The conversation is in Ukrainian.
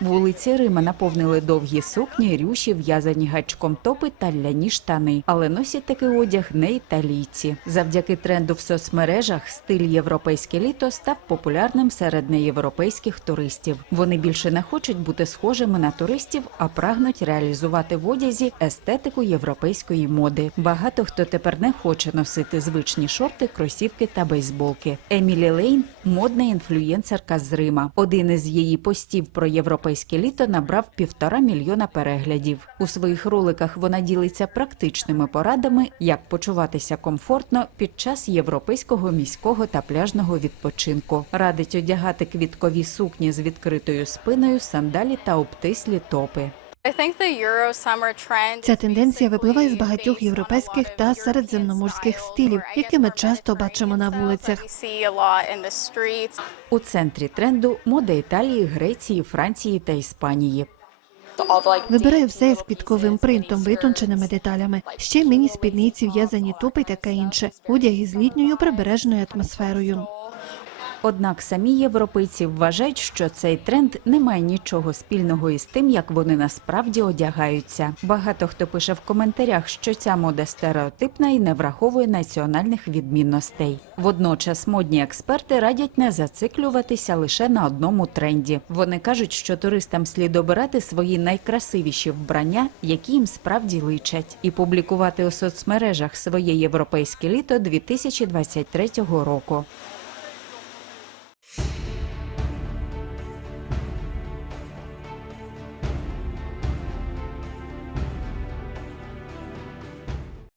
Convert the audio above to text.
Вулиці Рима наповнили довгі сукні, рюші, в'язані гачком топи та ляні штани. Але носять такий одяг не італійці. Завдяки тренду в соцмережах стиль європейське літо став популярним серед неєвропейських туристів. Вони більше не хочуть бути схожими на туристів, а прагнуть реалізувати в одязі естетику європейської моди. Багато хто тепер не хоче носити звичні шорти, кросівки та бейсболки. Емілі Лейн модна інфлюєнсерка з Рима. Один із її постів про європейське літо набрав півтора мільйона переглядів. У своїх роликах вона ділиться практичними порадами, як почуватися комфортно під час європейського міського та пляжного відпочинку. Радить одягати квіткові сукні з відкритою спиною, сандалі та обтислі топи. Ця тенденція випливає з багатьох європейських та середземноморських стилів, які ми часто бачимо на вулицях. У центрі тренду мода Італії, Греції, Франції та Іспанії. Вибираю все із квітковим принтом, витонченими деталями. Ще міні-спідниці, в'язані топи таке інше. Одяг із літньою прибережною атмосферою. Однак самі європейці вважають, що цей тренд не має нічого спільного із тим, як вони насправді одягаються. Багато хто пише в коментарях, що ця мода стереотипна і не враховує національних відмінностей. Водночас модні експерти радять не зациклюватися лише на одному тренді. Вони кажуть, що туристам слід обирати свої найкрасивіші вбрання, які їм справді личать, і публікувати у соцмережах своє європейське літо 2023 року.